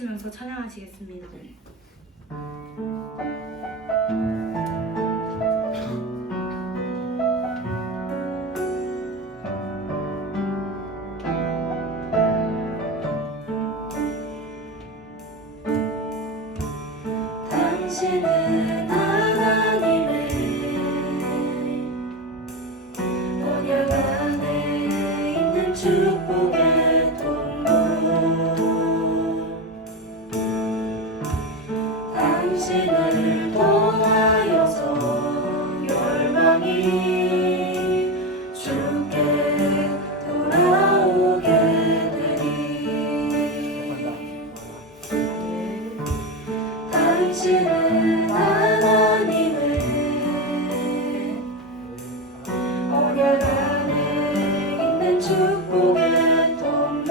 박수치시면서 찬양하시겠습니다. 당신은 하나님의 언약 안에 있는 축복의 통로. 당신을 통하여서 열방이 주께 돌아오게 되리. 당신은 하나님의 언약 안에 있는 축복의 통로.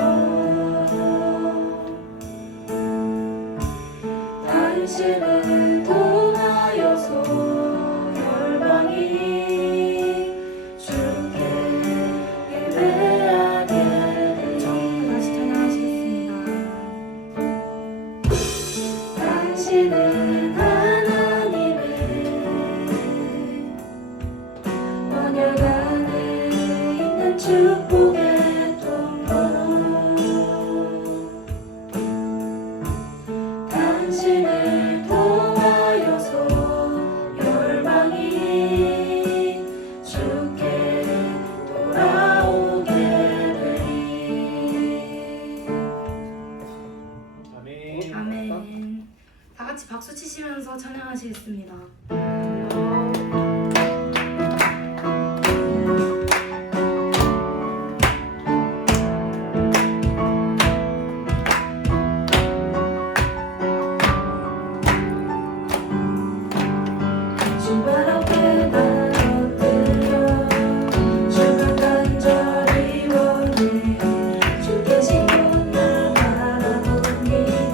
당신을 통하여서 열방이 주께 예배하게 되리. 다시 찬양하시겠습니다. 당신은 하나님의 언약 안에 있는 축복의 통로. 당신을 통하여서 열방이 주께 돌아오게 되리. 아멘. 아멘. 다 같이 박수 치시면서 찬양하시겠습니다. 주발 앞에 나 엎드려 주만 간절히 원해. 주께 신고 나 바라봅니다.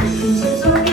큰 손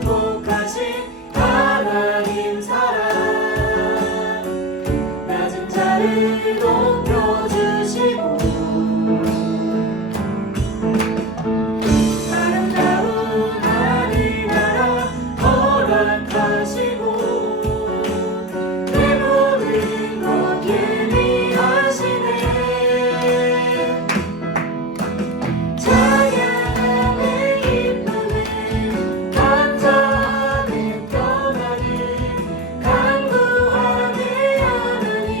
축복하신 하나님 사랑 낮은 자를 높여주시고 아름다운 하늘나라 허락하시고 내 모든 것 예비하시네 찬양하네 기쁨에 감사하네 평안을 간구하네 하나님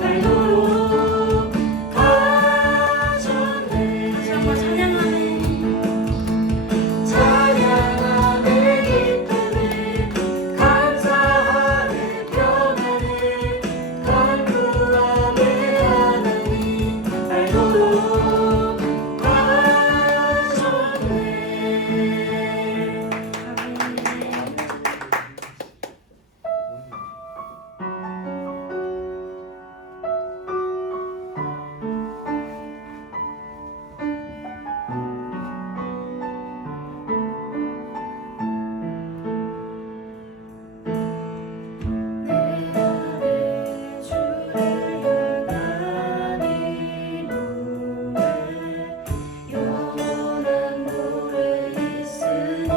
날도록 하셨네 다시 한번 찬양하네. 찬양하네 기쁨에 감사하네 평안을 간구하네 하나님 날도록 하셨네 내 안에 주를 향한 이 노래 영원한 노래 있으니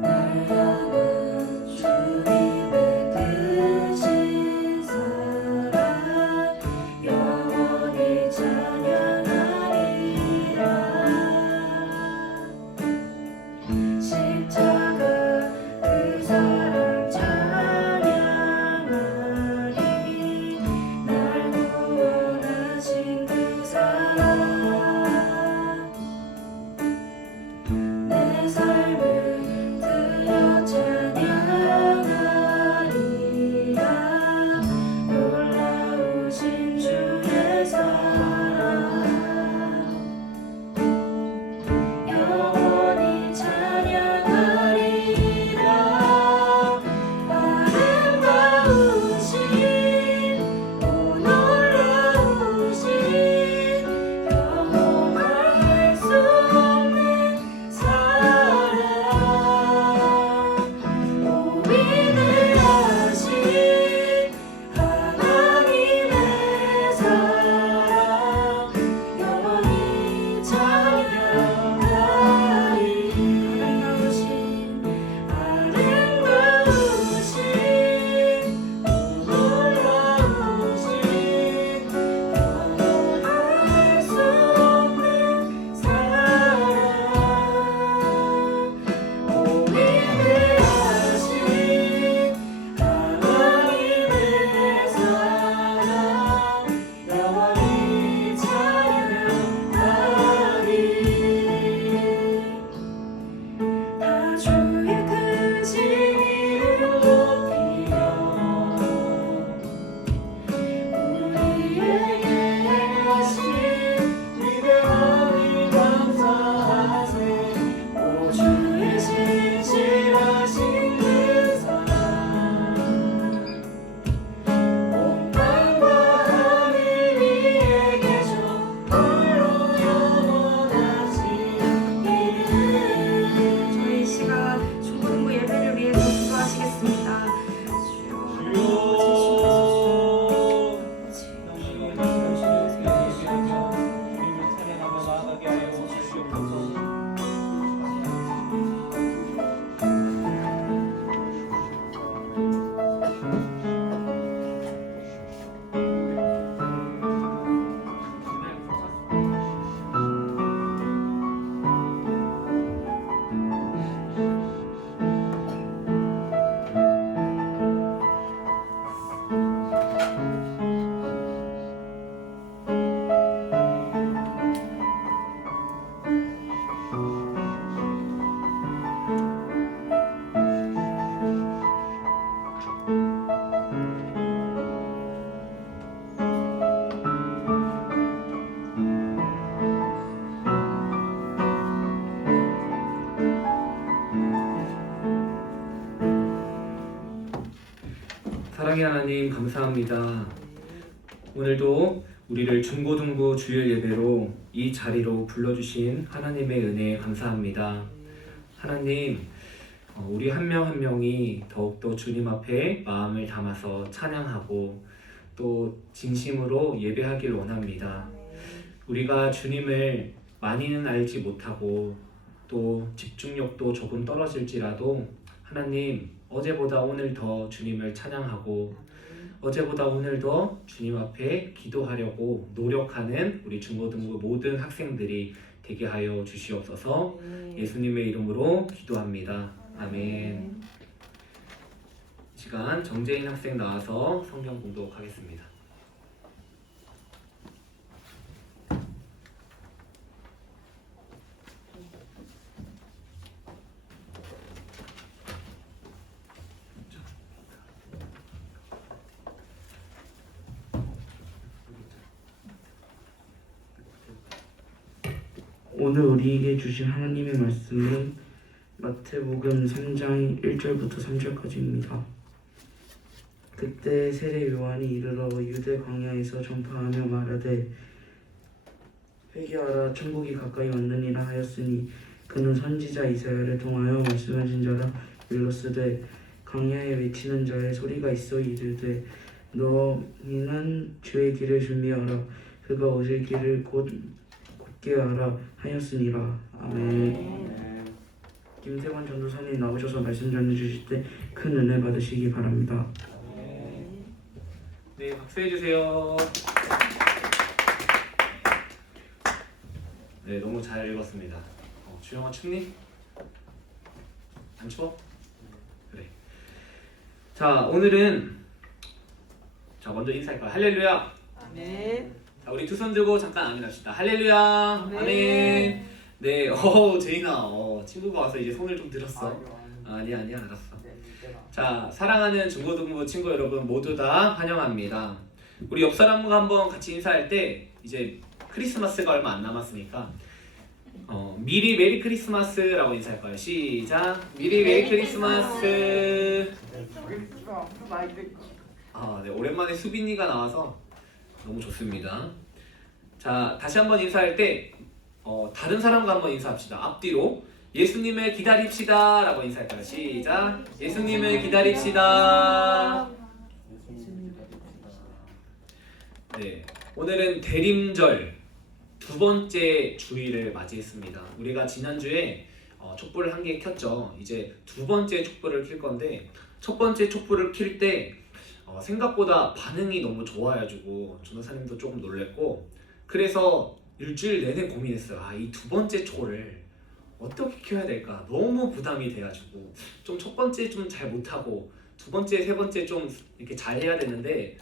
날 향한 주님의 크신 사랑 영원히 찬양하리라 십자가 그 사랑 찬양하리 날 구원하신 그 사랑 내 삶을 들여 찬양하리라 놀라우신 주의 사랑 영원히 찬양하리라 아름다우신 오 놀라우신 영원할 수 없는 사랑 오 위대하신 하나님의 사랑 영원히 찬양하리 아름다우신 놀라우신 영원할 수 없는 사랑 오 위대하신 하나님의 사랑 영원히 찬양하리 나 주의 크신 이름 높이며 우리에게 행하신 위대함이 감사하세 오 주의 신실하신 그 사랑 온 땅과 하늘 위에 계셔 홀로 영원하신 이름 저희 이 시간 중고등부 예배를 위해서 기도하시겠습니다. 사랑의 하나님 감사합니다. 오늘도 우리를 중고등부 주일 예배로 이 자리로 불러주신 하나님의 은혜에 감사합니다. 하나님, 우리 한 명 한 명이 더욱더 주님 앞에 마음을 담아서 찬양하고 또 진심으로 예배하길 원합니다. 우리가 주님을 많이는 알지 못하고 또 집중력도 조금 떨어질지라도 하나님, 어제보다 오늘 더 주님을 찬양하고 어제보다 오늘 더 주님 앞에 기도하려고 노력하는 우리 중고등부 모든 학생들이 되게 하여 주시옵소서. 예수님의 이름으로 기도합니다. 아멘. 이 시간 정재인 학생 나와서 성경 공독하겠습니다. 오늘 우리에게 주신 하나님의 말씀은 마태복음 3장 1절부터 3절까지입니다. 그때 세례 요한이 이르러 유대 광야에서 전파하며 말하되 회개하라 천국이 가까이 왔느니라 하였으니 그는 선지자 이사야를 통하여 말씀하신 자라 일렀으되 광야에 외치는 자의 소리가 있어 이르되 너희는 주의 길을 준비하라 그가 오실 길을 곧게 하라 하였으니라. 아멘. 김세관 전도사님 나오셔서 말씀 전해주실 때 큰 은혜 받으시기 바랍니다. 네, 박수해 주세요. 네, 너무 잘 읽었습니다. 주영아 춥니? 안 추워? 그래. 자, 오늘은 먼저 인사할까요? 할렐루야. 아멘. 자, 우리 두 손 들고 잠깐 아멘합시다. 할렐루야. 아멘. 네, 제인아, 친구가 와서 이제 손을 좀 들었어. 아니야, 알았어. 자, 사랑하는 중고등부 친구 여러분 모두 다 환영합니다. 우리 옆 사람과 한번 같이 인사할 때 이제 크리스마스가 얼마 안 남았으니까 미리 메리 크리스마스라고 인사할 거예요. 시작. 미리 메리 크리스마스. 네, 오랜만에 수빈이가 나와서 너무 좋습니다. 자, 다시 한번 인사할 때 다른 사람과 한번 인사합시다. 앞뒤로 예수님을 기다립시다 라고 인사할까요? 시작. 예수님을 기다립시다. 네, 오늘은 대림절 두 번째 주일을 맞이했습니다. 우리가 지난주에 촛불을 한 개 켰죠. 이제 두 번째 촛불을 킬 건데 첫 번째 촛불을 킬 때 생각보다 반응이 너무 좋아가지고 전도사님도 조금 놀랬고, 그래서 일주일 내내 고민했어요. 이 두 번째 초를 어떻게 켜야 될까? 너무 부담이 돼가지고 좀 첫 번째 좀 잘 못하고 두 번째, 세 번째 좀 이렇게 잘 해야 되는데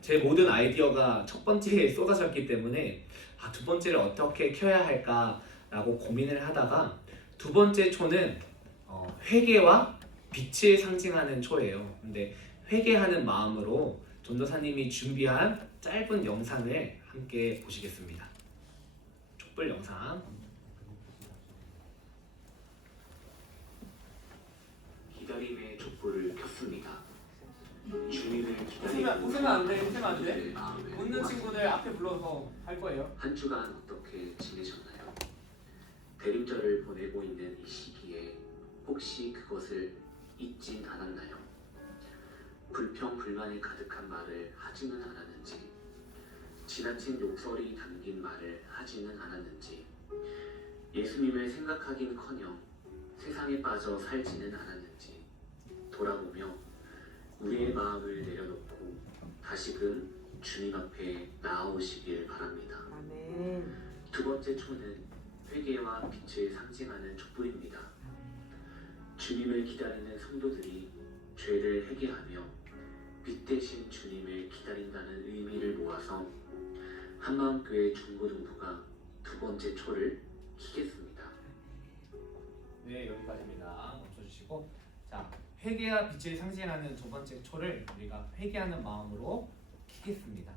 제 모든 아이디어가 첫 번째에 쏟아졌기 때문에 두 번째를 어떻게 켜야 할까라고 고민을 하다가 두 번째 초는 회개와 빛을 상징하는 초예요. 근데 회개하는 마음으로 전도사님이 준비한 짧은 영상을 함께 보시겠습니다. 촛불 영상. 기다림의 촛불을 켰습니다. 주님을 기다리고 웃으면 안 돼. 웃는 친구들 앞에 불러서 할 거예요. 한 주간 어떻게 지내셨나요? 대림절을 보내고 있는 이 시기에 혹시 그것을 잊진 않았나요? 불평 불만이 가득한 말을 하지는 않았는지, 지나친 욕설이 담긴 말을 하지는 않았는지, 예수님을 생각하긴커녕 세상에 빠져 살지는 않았는지 돌아보며 우리의 마음을 내려놓고 다시금 주님 앞에 나아오시길 바랍니다. 아멘. 두 번째 초는 회개와 빛을 상징하는 촛불입니다. 주님을 기다리는 성도들이 죄를 회개하며 빛 대신 주님을 기다린다는 의미를 모아서 한마음교회 중고등부가 두 번째 초를 켜겠습니다. 네, 여기까지입니다. 멈춰주시고, 자, 회개와 빛을 상징하는 두 번째 초를 우리가 회개하는 마음으로 켜겠습니다.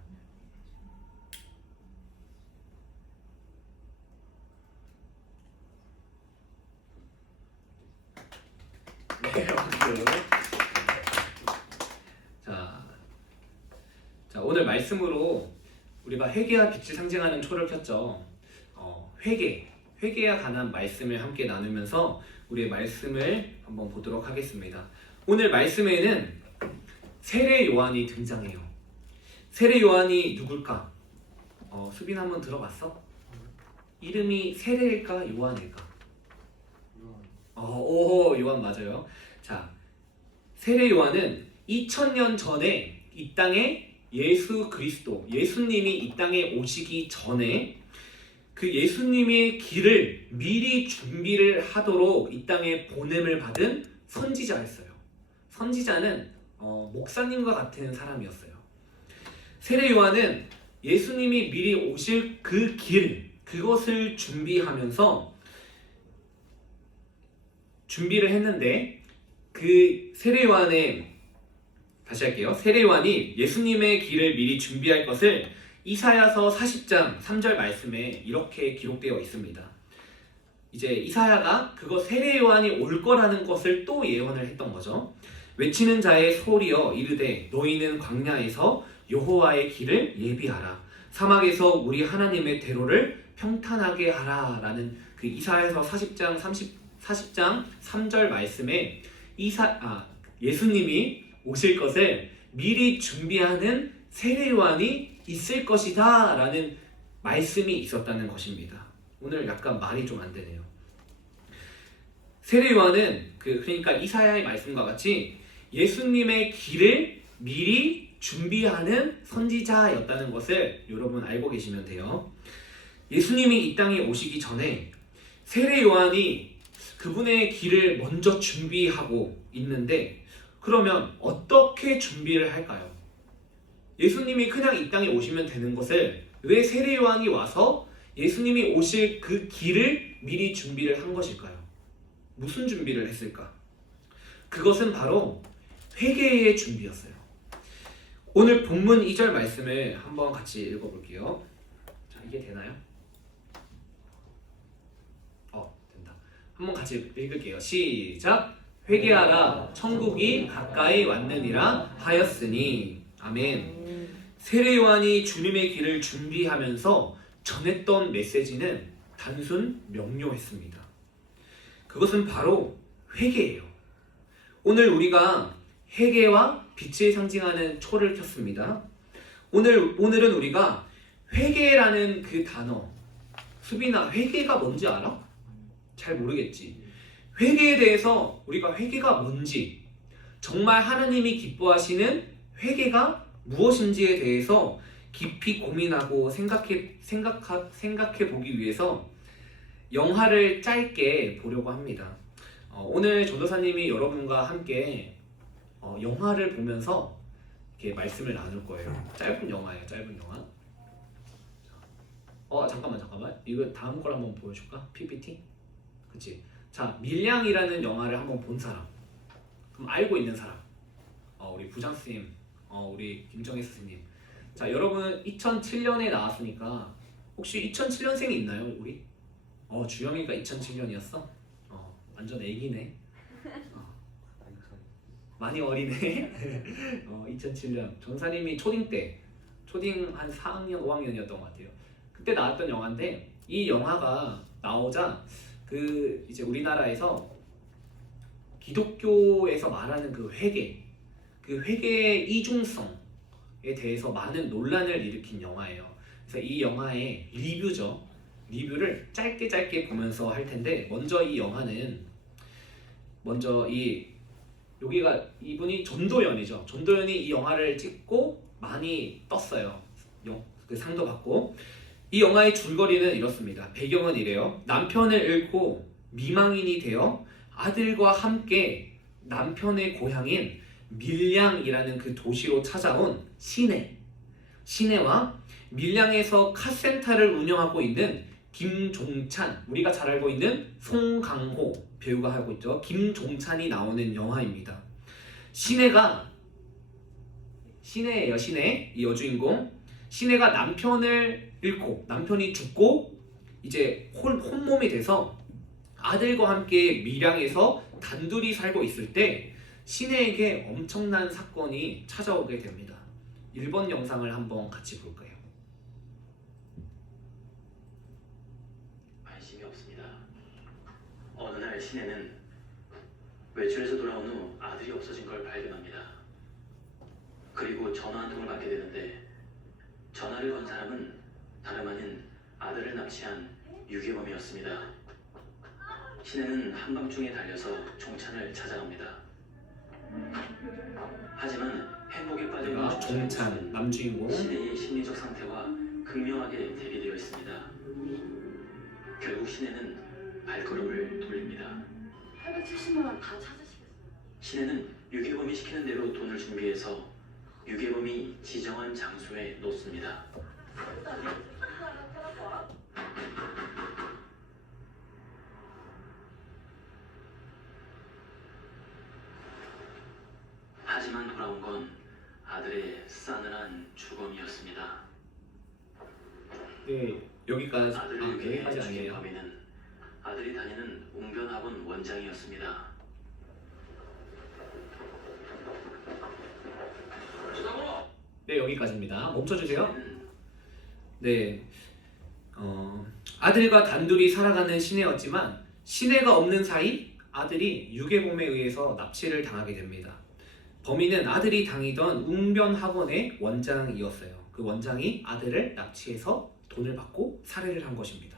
네, 박수. 자, 오늘 말씀으로 우리가 회개와 빛을 상징하는 초를 켰죠. 회개에 관한 말씀을 함께 나누면서 우리의 말씀을 한번 보도록 하겠습니다. 오늘 말씀에는 세례 요한이 등장해요. 세례 요한이 누굴까? 수빈 한번 들어봤어? 이름이 세례일까 요한일까? 요한 맞아요. 자, 세례 요한은 2000년 전에 이 땅에 예수 그리스도, 예수님이 이 땅에 오시기 전에 그 예수님의 길을 미리 준비를 하도록 이 땅에 보냄을 받은 선지자였어요. 선지자는 목사님과 같은 사람이었어요. 세례 요한은 예수님이 미리 오실 그 길, 그것을 준비하면서 준비를 했는데 그 세례 요한의 다시 할게요. 세례 요한이 예수님의 길을 미리 준비할 것을 이사야서 40장 3절 말씀에 이렇게 기록되어 있습니다. 이제 이사야가 그거 세례 요한이 올 거라는 것을 또 예언을 했던 거죠. 외치는 자의 소리여 이르되 너희는 광야에서 여호와의 길을 예비하라. 사막에서 우리 하나님의 대로를 평탄하게 하라. 라는 그 이사야서 40장 3절 말씀에 예수님이 오실 것을 미리 준비하는 세례 요한이 있을 것이다 라는 말씀이 있었다는 것입니다. 오늘 약간 말이 좀 안 되네요. 세례 요한은 그러니까 이사야의 말씀과 같이 예수님의 길을 미리 준비하는 선지자였다는 것을 여러분 알고 계시면 돼요. 예수님이 이 땅에 오시기 전에 세례 요한이 그분의 길을 먼저 준비하고 있는데 그러면 어떻게 준비를 할까요? 예수님이 그냥 이 땅에 오시면 되는 것을 왜 세례 요한이 와서 예수님이 오실 그 길을 미리 준비를 한 것일까요? 무슨 준비를 했을까? 그것은 바로 회개의 준비였어요. 오늘 본문 2절 말씀을 한번 같이 읽어볼게요. 자, 이게 되나요? 된다. 한번 같이 읽을게요. 시작! 회개하라 천국이 가까이 왔느니라 하였으니. 아멘. 세례 요한이 주님의 길을 준비하면서 전했던 메시지는 단순 명료했습니다. 그것은 바로 회개예요. 오늘 우리가 회개와 빛을 상징하는 초를 켰습니다. 오늘은 우리가 회개라는 그 단어, 수빈아 회개가 뭔지 알아? 잘 모르겠지. 회개에 대해서 우리가 회개가 뭔지, 정말 하나님이 기뻐하시는 회개가 무엇인지에 대해서 깊이 고민하고 생각해 보기 위해서 영화를 짧게 보려고 합니다. 오늘 전도사님이 여러분과 함께 영화를 보면서 이렇게 말씀을 나눌 거예요. 짧은 영화예요. 짧은 영화. 잠깐만. 이거 다음 걸 한번 보여줄까? PPT? 그치? 자, 밀양이라는 영화를 한번 본 사람. 그럼 알고 있는 사람. 우리 부장스님, 우리 김정희 스님. 자, 여러분 2007년에 나왔으니까 혹시 2007년생이 있나요, 우리? 주영이가 2007년이었어? 완전 애기네. 많이 어리네. 2007년. 전사님이 초딩 한 4학년, 5학년이었던 것 같아요. 그때 나왔던 영화인데 이 영화가 나오자 이제 우리나라에서 기독교에서 말하는 그 회개의 이중성에 대해서 많은 논란을 일으킨 영화예요. 그래서 이 영화의 리뷰를 짧게 보면서 할 텐데 먼저 이 영화는 여기가 이분이 전도연이죠. 전도연이 이 영화를 찍고 많이 떴어요. 그 상도 받고. 이 영화의 줄거리는 이렇습니다. 배경은 이래요. 남편을 잃고 미망인이 되어 아들과 함께 남편의 고향인 밀양이라는 그 도시로 찾아온 시내와 밀양에서 카센터를 운영하고 있는 김종찬, 우리가 잘 알고 있는 송강호 배우가 하고 있죠. 김종찬이 나오는 영화입니다. 시내예요. 이 여주인공. 시내가 남편을 잃고 남편이 죽고 이제 혼몸이 돼서 아들과 함께 밀양에서 단둘이 살고 있을 때 시내에게 엄청난 사건이 찾아오게 됩니다. 1번 영상을 한번 같이 볼까요? 날 시내는 외출해서 돌아온 후 아들이 없어진 걸 발견합니다. 그리고 전화 한 통을 받게 되는데 전화를 건 사람은 다름 아닌 아들을 납치한 유괴범이었습니다. 시내는 한밤중에 달려서 종찬을 찾아갑니다. 하지만 행복에 빠져 있는 내가 종찬 남주인공. 시내의 심리적 상태와 극명하게 대비되어 있습니다. 결국 시내는 발걸음을 돌립니다. 870만 원 다 찾으시겠어요? 시내는 유괴범이 시키는 대로 돈을 준비해서 유괴범이 지정한 장소에 놓습니다. 하지만 돌아온 건 아들의 싸늘한 주검이었습니다. 네, 여기까지. 아들을 여기까지 죽인 아니에요. 범인은 아들이 다니는 웅변학원 원장이었습니다. 네, 여기까지입니다. 멈춰주세요. 시내는 네, 아들과 단둘이 살아가는 시내였지만 시내가 없는 사이 아들이 유괴범에 의해서 납치를 당하게 됩니다. 범인은 아들이 다니던 웅변 학원의 원장이었어요. 그 원장이 아들을 납치해서 돈을 받고 살해를 한 것입니다.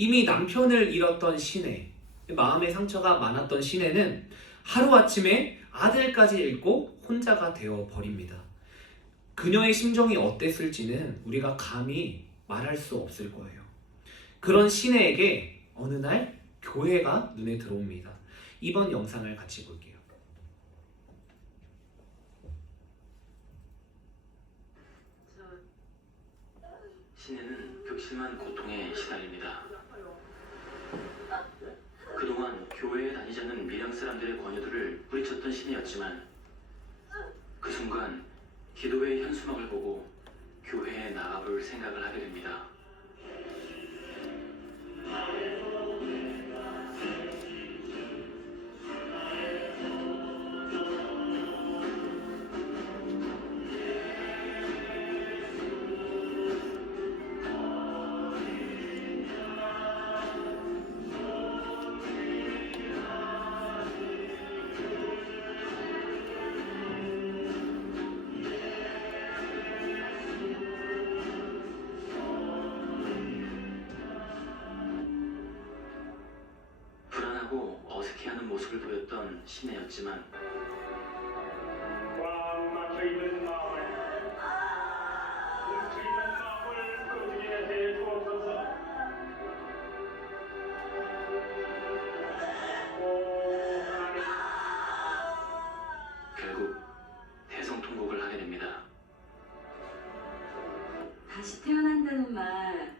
이미 남편을 잃었던 시내, 마음의 상처가 많았던 시내는 하루아침에 아들까지 잃고 혼자가 되어 버립니다. 그녀의 심정이 어땠을지는 우리가 감히 말할 수 없을 거예요. 그런 시내에게 어느 날 교회가 눈에 들어옵니다. 이번 영상을 같이 볼게요. 시내는 극심한 고통에 시달립니다. 그동안 교회에 다니지 않는 미량 사람들의 권유들을 뿌리쳤던 시내였지만 그 순간 기도회의 현수막을 보고 교회에 나가볼 생각을 하게 됩니다. 불안하고 어색해하는 모습을 보였던 시내였지만 꽉 막혀있는 마음을 뭉쳐있는 마음을 끄트기게 해주옵소서. 오 하나님, 결국 대성통곡을 하게 됩니다. 다시 태어난다는 말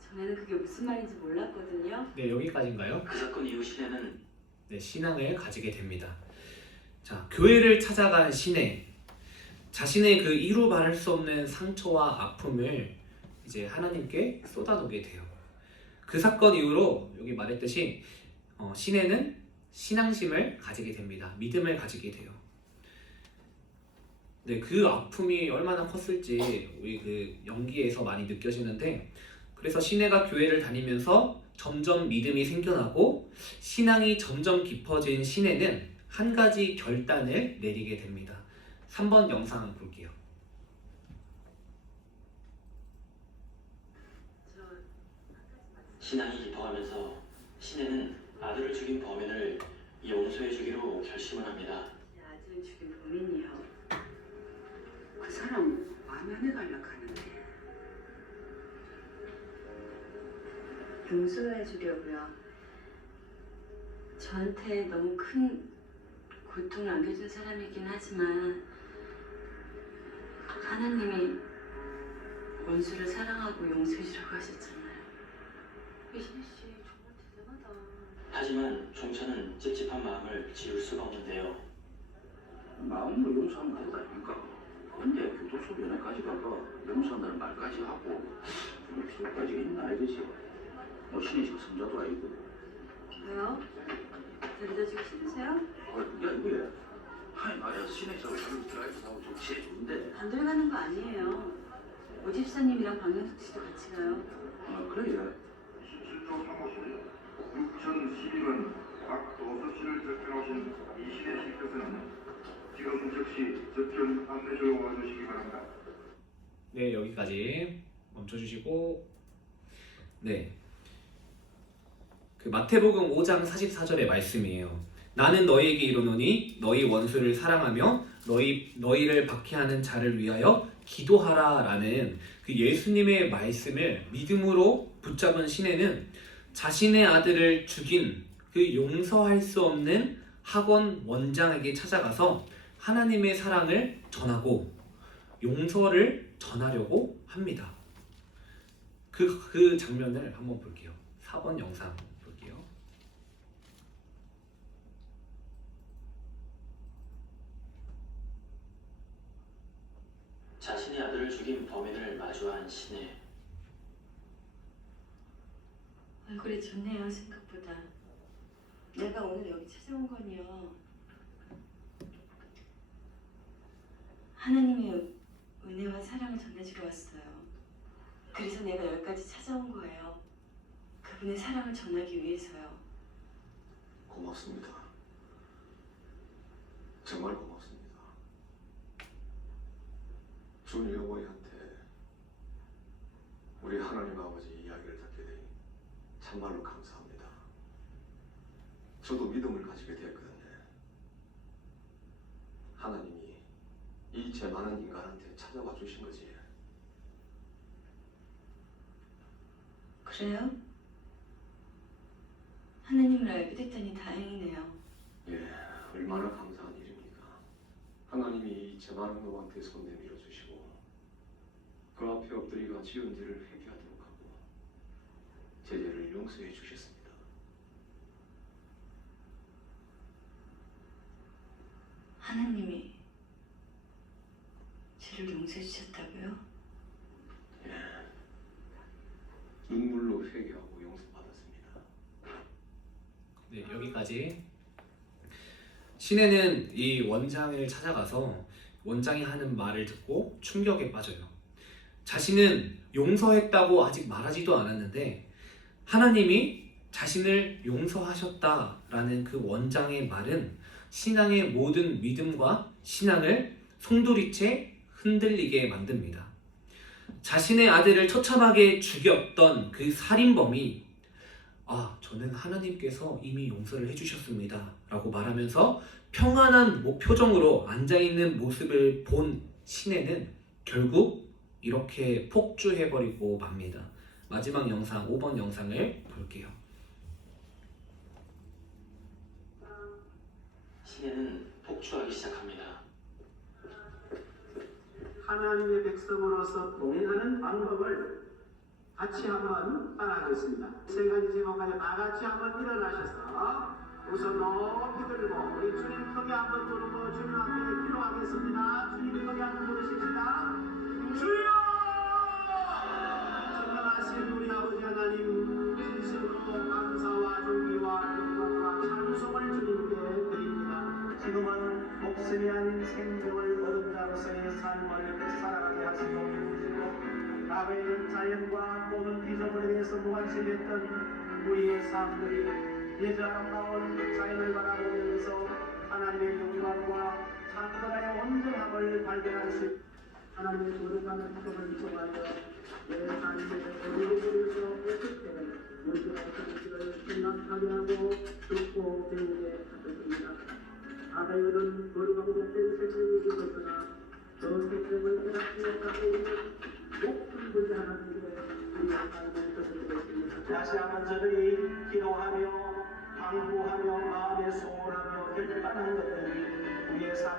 전에는 그게 무슨 말인지 몰랐거든요. 네, 여기까지인가요? 그 사건 이후 시내는 네, 신앙을 가지게 됩니다. 자, 교회를 찾아간 시내. 자신의 그 이루 말할 수 없는 상처와 아픔을 이제 하나님께 쏟아놓게 돼요. 그 사건 이후로 여기 말했듯이 시내는 신앙심을 가지게 됩니다. 믿음을 가지게 돼요. 네, 그 아픔이 얼마나 컸을지 우리 그 연기에서 많이 느껴지는데, 그래서 시내가 교회를 다니면서 점점 믿음이 생겨나고 신앙이 점점 깊어진 시내는 한 가지 결단을 내리게 됩니다. 3번 영상 볼게요. 신앙이 깊어가면서 시내는 아들을 죽인 범인을 용서해주기로 결심을 합니다. 아들을 죽인 범인이요. 그 사람 만연해 가려고 하는데 용서해주려고요. 저한테 너무 큰 고통을 안겨준 사람이긴 하지만 하나님이 원수를 사랑하고 용서해주라고 하셨잖아요. 이신혜 씨 정말 대단하다. 하지만 종찬은 찝찝한 마음을 지울 수가 없는데요. 마음으로 용서하면 된다 아닙니까? 근데 교도소 면회까지 가서 용서한다는 말까지 하고 뭐 필요까지 있나 이거지. 뭐 신의 식 성자도 아니고. 왜요? 데려다주기 싫으세요? 야 이거야. 하이 나야 신의 식으로 자기 드라이브 사고 좋지 좋은데. 단둘이 가는 거 아니에요. 오집사님이랑 박영숙 씨도 같이 가요. 그래. 2012년 박 도서씨를 접견하신 이신혜 씨께서는 지금 즉시 접견 안내소로 와주시기 바랍니다. 네, 여기까지 멈춰주시고, 네, 그 마태복음 5장 44절의 말씀이에요. 나는 너희에게 이르노니 너희 원수를 사랑하며 너희를 박해하는 자를 위하여 기도하라라는 그 예수님의 말씀을 믿음으로 붙잡은 시내는 자신의 아들을 죽인 그 용서할 수 없는 학원 원장에게 찾아가서 하나님의 사랑을 전하고 용서를 전하려고 합니다. 그 장면을 한번 볼게요. 4번 영상 볼게요. 자신의 아들을 죽인 범인을 마주한 시내. 얼굴이 좋네요, 생각보다. 내가 오늘 여기 찾아온 건요, 하나님의 은혜와 사랑을 전해주러 왔어요. 그래서 내가 여기까지 찾아온 거예요. 그분의 사랑을 전하기 위해서요. 고맙습니다. 정말 고맙습니다. 준 여보이한테 우리 하나님 아버지 이야기를 듣게 되니 참말로 감사합니다. 저도 믿음을 가지게 되었거든요. 하나님이 이 죄 많은 인간한테 찾아와 주신 거지. 그래요? 하나님을 알게 됐다니 다행이네요. 예, 얼마나 감사한 일입니까. 하나님이 이 죄 많은 놈한테 손 내밀어 주시고 그 앞에 엎드리가 지은 죄를 회개하도록 하고 제 죄를 용서해 주셨습니다. 하나님이 죄를 용서해 주셨다고요? 예, 눈물로 회개하고 용서받았습니다. 네, 여기까지. 시내는 이 원장을 찾아가서 원장이 하는 말을 듣고 충격에 빠져요. 자신은 용서했다고 아직 말하지도 않았는데 하나님이 자신을 용서하셨다라는 그 원장의 말은 신앙의 모든 믿음과 신앙을 송두리째 흔들리게 만듭니다. 자신의 아들을 처참하게 죽였던 그 살인범이 저는 하나님께서 이미 용서를 해주셨습니다 라고 말하면서 평안한 표정으로 앉아있는 모습을 본 시내는 결국 이렇게 폭주해버리고 맙니다. 마지막 영상 5번 영상을 볼게요. 시내는 폭주하기 시작합니다. 하나님의 백성으로서 동행하는 방법을 같이 한번 따라하겠습니다. 세 가지 제목까지 다 같이 한번 일어나셔서 우선 높이 들고 우리 주님 크게 한번 부르고 주님 앞에 기도하겠습니다. 주님 크게 한번 부르십시다. 주여! 전능하신 우리 아버지 하나님, 진심으로 감사와 존귀와 영광과 찬송을 주님께 드립니다. 지금은 목숨이 아닌 생명을 얻은 자로서의 삶을 살아가게 하시고 과거에는 자연과 모든 피조물에 대해서 무관심했던 우리의 삶들이 예저 아름다운 자연을 바라보면서 하나님의 영광과 창조의 온전함을 발견할 수 있고 하나님의 거룩한 행동을 통하여 내 삶의 어디에서 어떻게 문제가 있는지를 생각하게 하고 듣고 배우게 하셨습니다. 아베는 거룩하고 복된 생명이 있었으나 그 생명을 깨닫지 못하고 있는 목숨 부지 하나님께 우리의 삶을 드리겠습니다. 다시 한번 저들이 기도하며 방구하며 마음에 소홀하며 결단하는 것들이 우리의 삶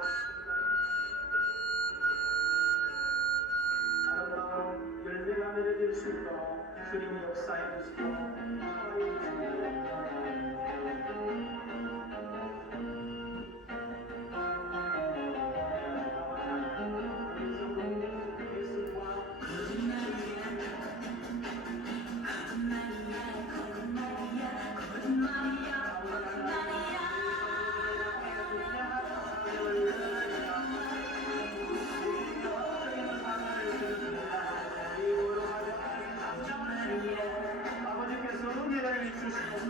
아름다운 열매가 맺어질 수 있도록 주님이 역사해 주시고 아버지께서 은혜를 주시고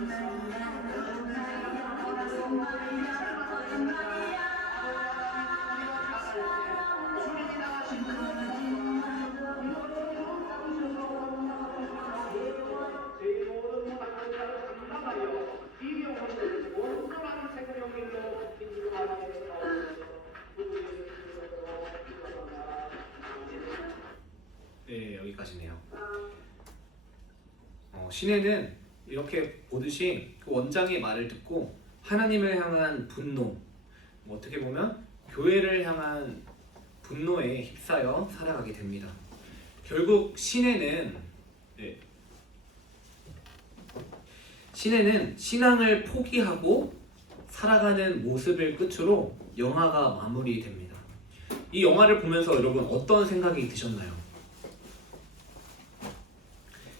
시내는 이렇게 보듯이 그 원장의 말을 듣고 하나님을 향한 분노, 어떻게 보면 교회를 향한 분노에 휩싸여 살아가게 됩니다. 결국 시내는 신앙을 포기하고 살아가는 모습을 끝으로 영화가 마무리됩니다. 이 영화를 보면서 여러분 어떤 생각이 드셨나요?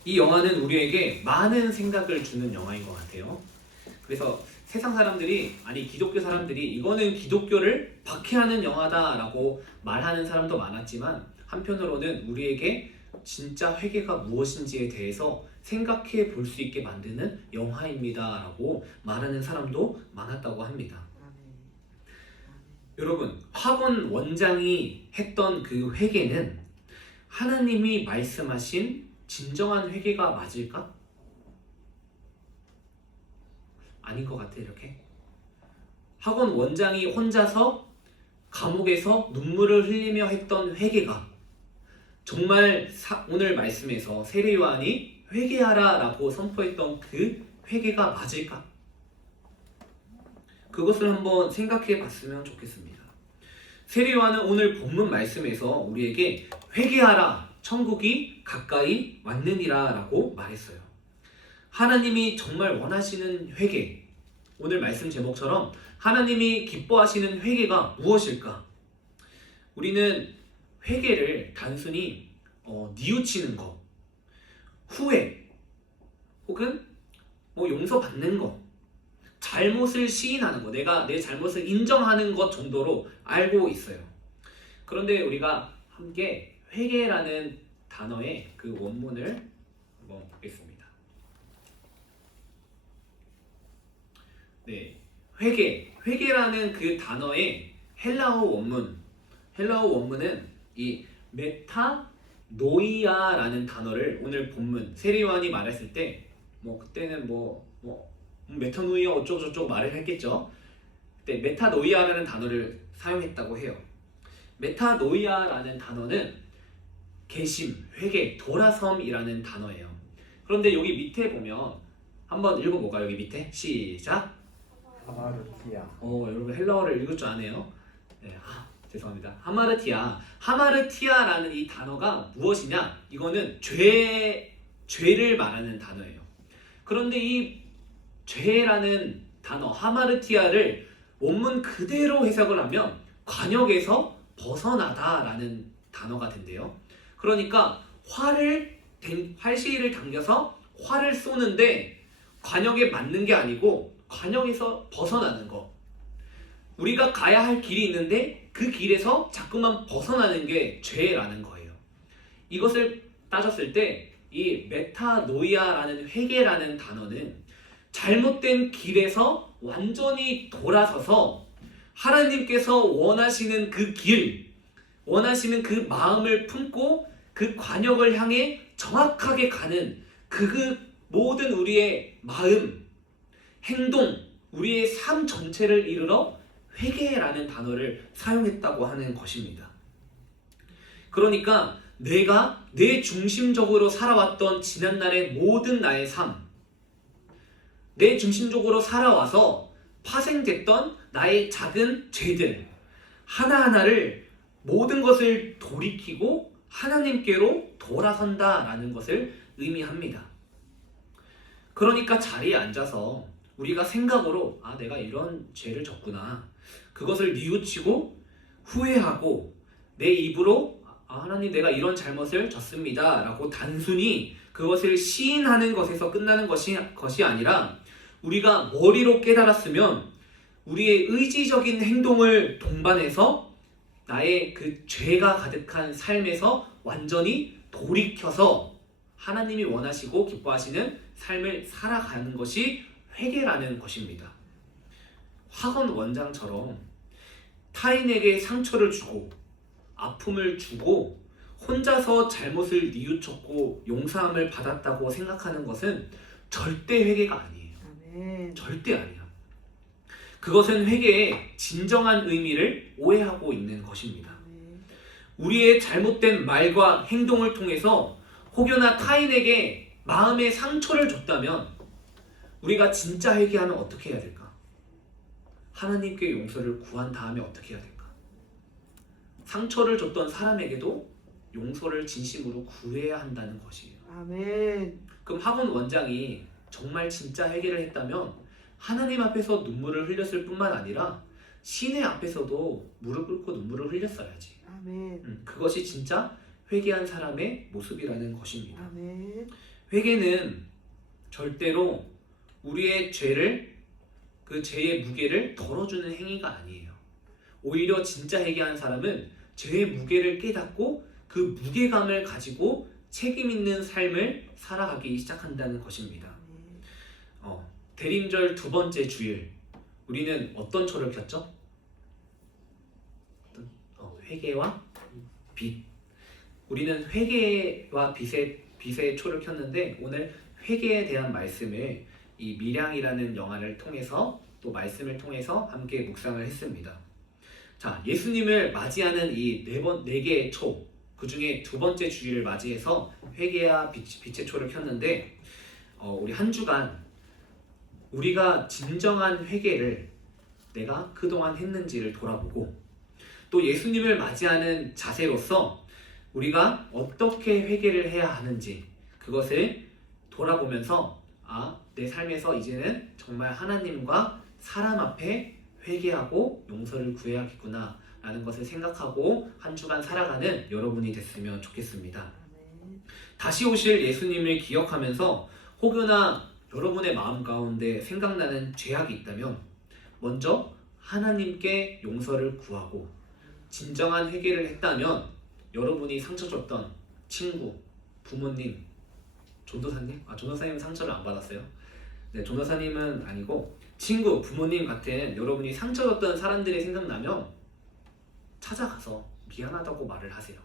이 영화는 우리에게 많은 생각을 주는 영화인 것 같아요. 그래서 세상 사람들이, 아니 기독교 사람들이 이거는 기독교를 박해하는 영화다라고 말하는 사람도 많았지만, 한편으로는 우리에게 진짜 회개가 무엇인지에 대해서 생각해 볼 수 있게 만드는 영화입니다 라고 말하는 사람도 많았다고 합니다. 여러분, 학원 원장이 했던 그 회개는 하나님이 말씀하신 진정한 회개가 맞을까? 아닌 것 같아. 이렇게 학원 원장이 혼자서 감옥에서 눈물을 흘리며 했던 회개가 정말 오늘 말씀에서 세례 요한이 회개하라 라고 선포했던 그 회개가 맞을까? 그것을 한번 생각해 봤으면 좋겠습니다. 세례 요한은 오늘 본문 말씀에서 우리에게 회개하라, 천국이 가까이 왔느니라 라고 말했어요. 하나님이 정말 원하시는 회개, 오늘 말씀 제목처럼 하나님이 기뻐하시는 회개가 무엇일까? 우리는 회개를 단순히 뉘우치는 것, 후회, 혹은 용서받는 것, 잘못을 시인하는 것, 내가 내 잘못을 인정하는 것 정도로 알고 있어요. 그런데 우리가 함께 회개라는 단어의 그 원문을 한번 보겠습니다. 네, 회개라는 그 단어의 헬라어 원문은 이 메타노이아라는 단어를 오늘 본문 세례 요한이 말했을 때 그때는 메타노이아 어쩌고저쩌고 말을 했겠죠. 그때 메타노이아라는 단어를 사용했다고 해요. 메타노이아라는 단어는 개심, 회개, 돌아섬이라는 단어예요. 그런데 여기 밑에 보면 한번 읽어볼까요? 여기 밑에 시작. 하마르티아. 여러분 헬라어를 읽을 줄 아네요. 네, 죄송합니다. 하마르티아라는 이 단어가 무엇이냐? 이거는 죄를 말하는 단어예요. 그런데 이 죄라는 단어 하마르티아를 원문 그대로 해석을 하면 관역에서 벗어나다라는 단어가 된대요. 그러니까 활시위를 당겨서 활을 쏘는데 관역에 맞는 게 아니고 관역에서 벗어나는 거. 우리가 가야 할 길이 있는데 그 길에서 자꾸만 벗어나는 게 죄라는 거예요. 이것을 따졌을 때 이 메타노이아라는 회개라는 단어는 잘못된 길에서 완전히 돌아서서 하나님께서 원하시는 그 길, 원하시는 그 마음을 품고 그 관역을 향해 정확하게 가는 그 모든 우리의 마음, 행동, 우리의 삶 전체를 이르러 회개라는 단어를 사용했다고 하는 것입니다. 그러니까 내가 내 중심적으로 살아왔던 지난날의 모든 나의 삶, 내 중심적으로 살아와서 파생됐던 나의 작은 죄들 하나하나를 모든 것을 돌이키고 하나님께로 돌아선다라는 것을 의미합니다. 그러니까 자리에 앉아서 우리가 생각으로 내가 이런 죄를 졌구나, 그것을 뉘우치고 후회하고 내 입으로 하나님 내가 이런 잘못을 졌습니다 라고 단순히 그것을 시인하는 것에서 끝나는 것이 아니라, 우리가 머리로 깨달았으면 우리의 의지적인 행동을 동반해서 나의 그 죄가 가득한 삶에서 완전히 돌이켜서 하나님이 원하시고 기뻐하시는 삶을 살아가는 것이 회개라는 것입니다. 학원 원장처럼 타인에게 상처를 주고 아픔을 주고 혼자서 잘못을 뉘우쳤고 용서함을 받았다고 생각하는 것은 절대 회개가 아니에요. 절대 아니야. 그것은 회개의 진정한 의미를 오해하고 있는 것입니다. 우리의 잘못된 말과 행동을 통해서 혹여나 타인에게 마음에 상처를 줬다면 우리가 진짜 회개하면 어떻게 해야 될까? 하나님께 용서를 구한 다음에 어떻게 해야 될까? 상처를 줬던 사람에게도 용서를 진심으로 구해야 한다는 것이에요. 아멘. 그럼 학원 원장이 정말 진짜 회개를 했다면 하나님 앞에서 눈물을 흘렸을 뿐만 아니라 신의 앞에서도 무릎 꿇고 눈물을 흘렸어야지. 아멘. 그것이 진짜 회개한 사람의 모습이라는 것입니다. 아멘. 회개는 절대로 우리의 죄를, 그 죄의 무게를 덜어주는 행위가 아니에요. 오히려 진짜 회개한 사람은 죄의 무게를 깨닫고 그 무게감을 가지고 책임 있는 삶을 살아가기 시작한다는 것입니다. 대림절 두 번째 주일, 우리는 어떤 초를 켰죠? 회개와 빛. 우리는 회개와 빛의 초를 켰는데 오늘 회개에 대한 말씀을 이 밀양이라는 영화를 통해서 또 말씀을 통해서 함께 묵상을 했습니다. 자, 예수님을 맞이하는 이 네 개의 초, 그 중에 두 번째 주일을 맞이해서 회개와 빛의 초를 켰는데 우리 한 주간 우리가 진정한 회개를 내가 그동안 했는지를 돌아보고 또 예수님을 맞이하는 자세로서 우리가 어떻게 회개를 해야 하는지 그것을 돌아보면서 내 삶에서 이제는 정말 하나님과 사람 앞에 회개하고 용서를 구해야겠구나 라는 것을 생각하고 한 주간 살아가는 여러분이 됐으면 좋겠습니다. 다시 오실 예수님을 기억하면서 혹여나 여러분의 마음 가운데 생각나는 죄악이 있다면 먼저 하나님께 용서를 구하고 진정한 회개를 했다면 여러분이 상처 줬던 친구, 부모님, 전도사님? 전도사님은 상처를 안 받았어요. 네, 전도사님은 아니고 친구, 부모님 같은 여러분이 상처 줬던 사람들이 생각나면 찾아가서 미안하다고 말을 하세요.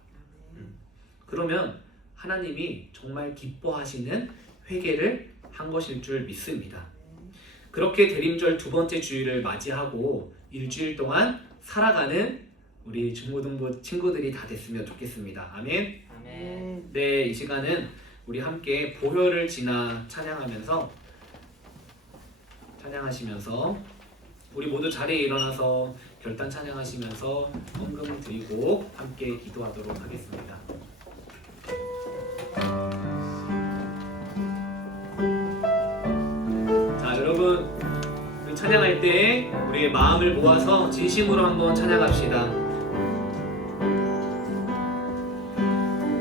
그러면 하나님이 정말 기뻐하시는 회개를 한 것일 줄 믿습니다. 그렇게 대림절 두 번째 주일을 맞이하고 일주일 동안 살아가는 우리 중고등부 친구들이 다 됐으면 좋겠습니다. 아멘. 아멘. 네, 이 시간은 우리 함께 보혈을 지나 찬양하시면서 우리 모두 자리에 일어나서 결단 찬양하시면서 헌금을 드리고 함께 기도하도록 하겠습니다. 자, 여러분, 우리 찬양할 때 우리의 마음을 모아서 진심으로 한번 찬양합시다.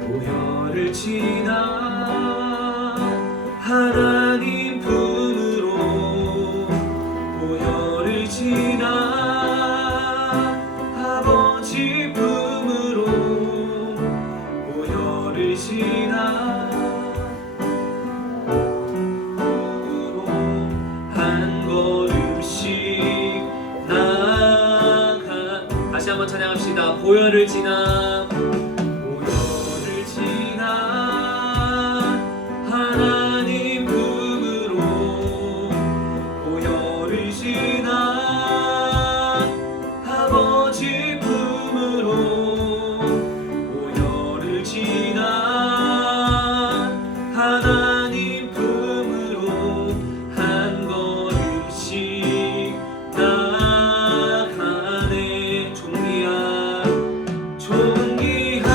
보혈을 지나 하나님 품으로 보혈을 지나 아버지 품으로 보혈을 지나 품으로 한 걸음씩 나아가 다시 한번 찬양합시다. 보혈을 지나 하나님 품으로 보혈을 지나 아버지 품으로 보혈을 지나 하나님 품으로 한 걸음씩 나아가네. 존귀한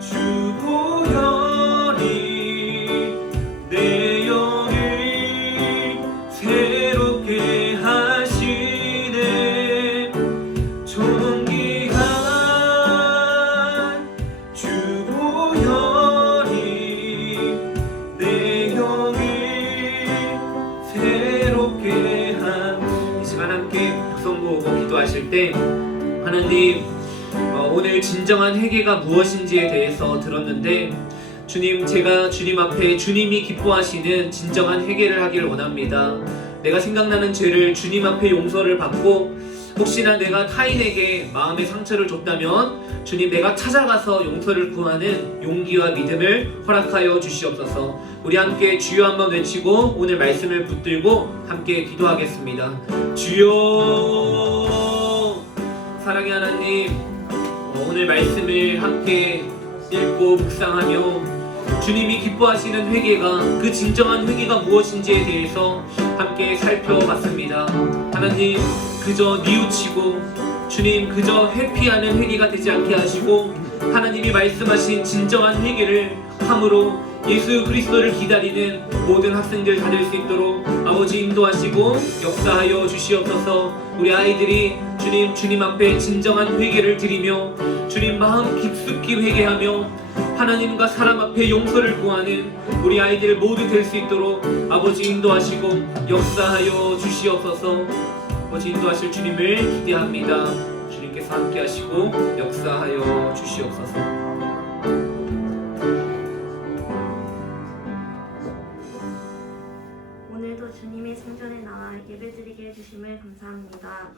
주 보혈이 내 영을 새롭게 하시네. 존귀한 주 보혈이 내 영을 새롭게 한. 이 시간 함께 구성구 오고 기도하실 때 하나님, 오늘 진정한 회개가 무엇인지에 대해서 들었는데 주님, 제가 주님 앞에 주님이 기뻐하시는 진정한 회개를 하기를 원합니다. 내가 생각나는 죄를 주님 앞에 용서를 받고 혹시나 내가 타인에게 마음의 상처를 줬다면 주님, 내가 찾아가서 용서를 구하는 용기와 믿음을 허락하여 주시옵소서. 우리 함께 주여 한번 외치고 오늘 말씀을 붙들고 함께 기도하겠습니다. 주여. 사랑의 하나님, 오늘 말씀을 함께 읽고 묵상하며 주님이 기뻐하시는 회개가, 그 진정한 회개가 무엇인지에 대해서 함께 살펴봤습니다. 하나님, 그저 뉘우치고 주님 그저 회피하는 회개가 되지 않게 하시고 하나님이 말씀하신 진정한 회개를 함으로 예수 그리스도를 기다리는 모든 학생들 다 될 수 있도록 아버지 인도하시고 역사하여 주시옵소서. 우리 아이들이 주님 앞에 진정한 회개를 드리며 주님 마음 깊숙이 회개하며 하나님과 사람 앞에 용서를 구하는 우리 아이들 모두 될 수 있도록 아버지 인도하시고 역사하여 주시옵소서. 아버지 인도하실 주님을 기대합니다. 주님께서 함께 하시고 역사하여 주시옵소서. 오늘도 주님의 성전에 나와 예배드리게 해주심을 감사합니다.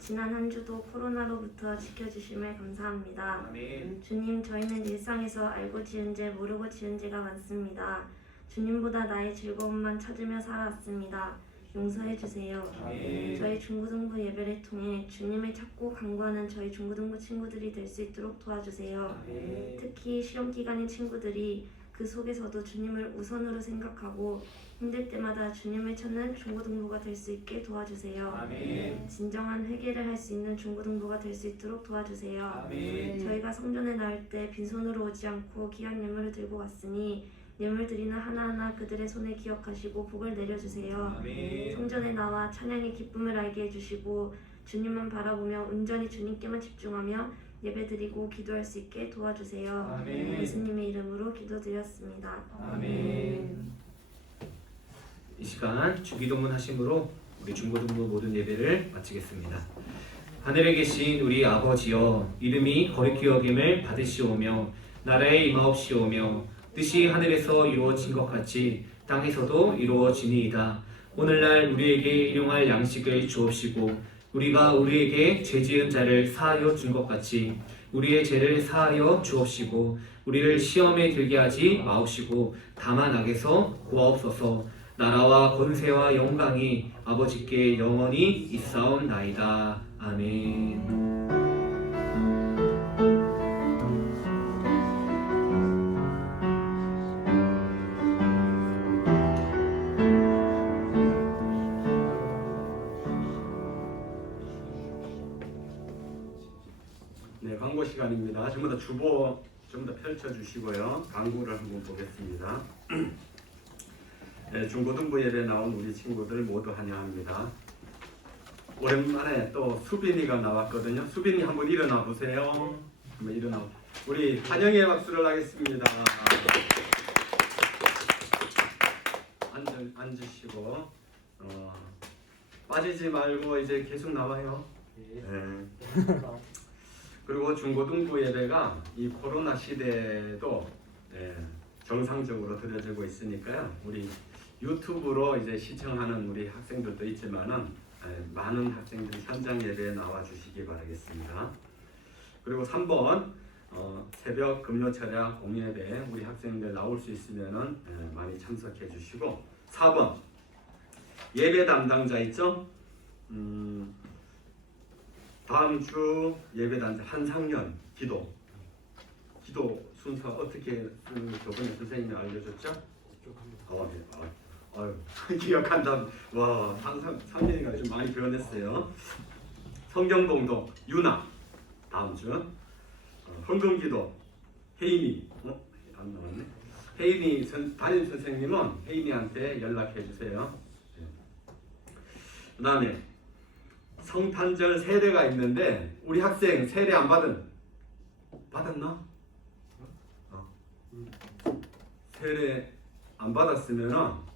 지난 한 주도 코로나로부터 지켜주심을 감사합니다. 주님, 저희는 일상에서 알고 지은 죄 모르고 지은 죄가 많습니다. 주님보다 나의 즐거움만 찾으며 살아왔습니다. 용서해 주세요. 저희 중고등부 예배를 통해 주님을 찾고 간구하는 저희 중고등부 친구들이 될 수 있도록 도와주세요. 특히 시험 기간인 친구들이 그 속에서도 주님을 우선으로 생각하고 힘들 때마다 주님을 찾는 중고등부가 될 수 있게 도와주세요. 진정한 회개를 할 수 있는 중고등부가 될 수 있도록 도와주세요. 저희가 성전에 나올 때 빈손으로 오지 않고 귀한 예물을 들고 왔으니 예물드리는 하나하나 그들의 손에 기억하시고 복을 내려주세요. 성전에 나와 찬양의 기쁨을 알게 해주시고 주님만 바라보며 온전히 주님께만 집중하며 예배드리고 기도할 수 있게 도와주세요. 예수님의 이름으로 기도드렸습니다. 이 시간 주기도문 하심으로 우리 중고등부 모든 예배를 마치겠습니다. 하늘에 계신 우리 아버지여, 이름이 거룩히 여김을 받으시오며 나라에 임하옵시오며 뜻이 하늘에서 이루어진 것 같이 땅에서도 이루어지니이다. 오늘날 우리에게 일용할 양식을 주옵시고 우리가 우리에게 죄지은 자를 사하여 준 것 같이 우리의 죄를 사하여 주옵시고 우리를 시험에 들게 하지 마옵시고 다만 악에서 구하옵소서. 나라와 권세와 영광이 아버지께 영원히 있사옵나이다. 아멘. 네, 광고 시간입니다. 전부 다 주보 좀 더 펼쳐주시고요. 광고를 한번 보겠습니다. 네, 중고등부 예배 나온 우리 친구들 모두 환영합니다. 오랜만에 또 수빈이가 나왔거든요. 수빈이 한번 일어나 보세요. 한번 일어나. 우리 환영의 박수를 하겠습니다. 앉으시고 빠지지 말고 이제 계속 나와요. 네. 그리고 중고등부 예배가 이 코로나 시대에도 정상적으로 드려지고 있으니까요. 우리 유튜브로 이제 시청하는 우리 학생들도 있지만은 많은 학생들이 현장 예배에 나와 주시기 바라겠습니다. 그리고 3번 새벽 금요 철야 공예배 우리 학생들 나올 수 있으면은 많이 참석해 주시고 4번 예배 담당자 있죠? 다음 주 예배 담당자 한상현 기도 순서 어떻게 저번에 선생님이 알려줬죠? 네. 기억한다. 와, 상민이가 좀 많이 변했어요. 성경봉독 유나 다음 주 헌금기도 혜인이 안 나왔네. 혜인이 담임 선생님은 혜인이한테 연락해 주세요. 그다음에 성탄절 세례가 있는데 우리 학생 세례 안 받았나? 세례 안 받았으면은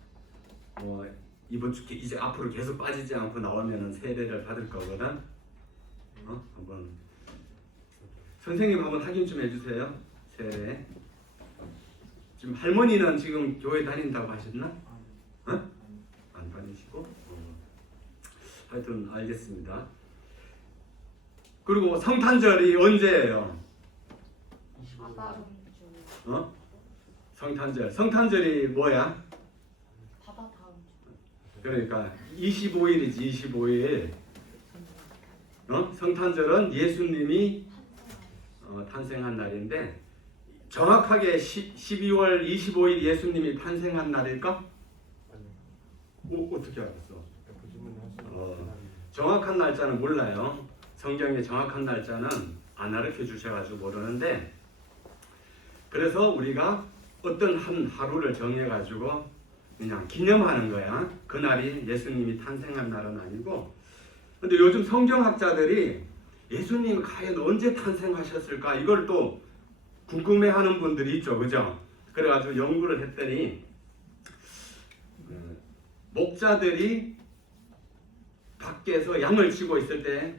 이번 주 이제 앞으로 계속 빠지지 않고 나오면은 세례를 받을 거거든. 한번 선생님 한번 확인 좀 해주세요. 세례. 지금 할머니는 지금 교회 다닌다고 하셨나? 안 다니시고? 하여튼 알겠습니다. 그리고 성탄절이 언제예요? 성탄절이 뭐야? 그러니까 25일이지 25일. 성탄절은 예수님이 탄생한 날인데 정확하게 12월 25일 예수님이 탄생한 날일까? 어떻게 알았어? 정확한 날짜는 몰라요. 성경의 정확한 날짜는 안 가르쳐 주셔가지고 모르는데, 그래서 우리가 어떤 한 하루를 정해가지고 그냥 기념하는 거야. 그날이 예수님이 탄생한 날은 아니고. 근데 요즘 성경학자들이 예수님이 과연 언제 탄생하셨을까 이걸 또 궁금해하는 분들이 있죠, 그죠? 그래가지고 연구를 했더니 목자들이 밖에서 양을 치고 있을 때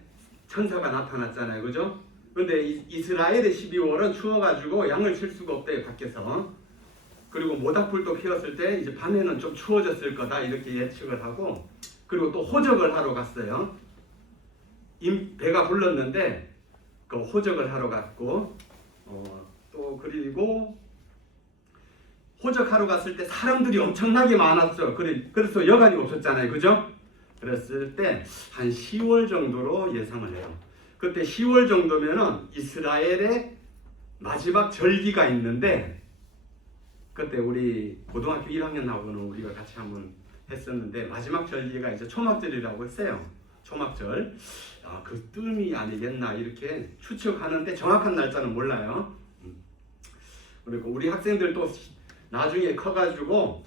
천사가 나타났잖아요, 그죠? 근데 이스라엘의 12월은 추워가지고 양을 칠 수가 없대요, 밖에서. 그리고 모닥불도 피웠을 때 이제 밤에는 좀 추워졌을 거다 이렇게 예측을 하고, 그리고 또 호적을 하러 갔어요. 배가 불렀는데 그 호적을 하러 갔고, 또 그리고 호적하러 갔을 때 사람들이 엄청나게 많았죠. 그래서 여간이 없었잖아요, 그죠? 그랬을 때 한 10월 정도로 예상을 해요. 그때 10월 정도면은 이스라엘의 마지막 절기가 있는데, 그때 우리 고등학교 1학년 나오고는 우리가 같이 한번 했었는데, 마지막 절기가 이제 초막절이라고 했어요. 초막절. 그 뜸이 아니겠나 이렇게 추측하는데 정확한 날짜는 몰라요. 그리고 우리 학생들도 나중에 커가지고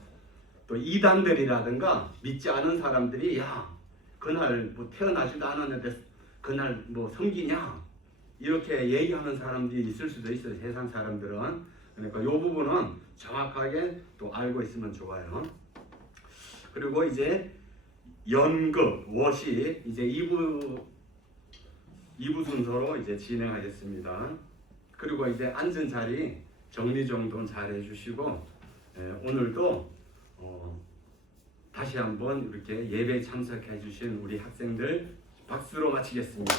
또 이단들이라든가 믿지 않은 사람들이 야, 그날 뭐 태어나지도 않았는데 그날 뭐 섬기냐 이렇게 얘기하는 사람들이 있을 수도 있어요, 세상 사람들은. 그러니까 이 부분은 정확하게 또 알고 있으면 좋아요. 그리고 이제 연극, 워시 이제 2부 순서로 이제 진행하겠습니다. 그리고 이제 앉은 자리 정리 정돈 잘 해주시고, 오늘도 다시 한번 이렇게 예배 참석해 주신 우리 학생들 박수로 마치겠습니다.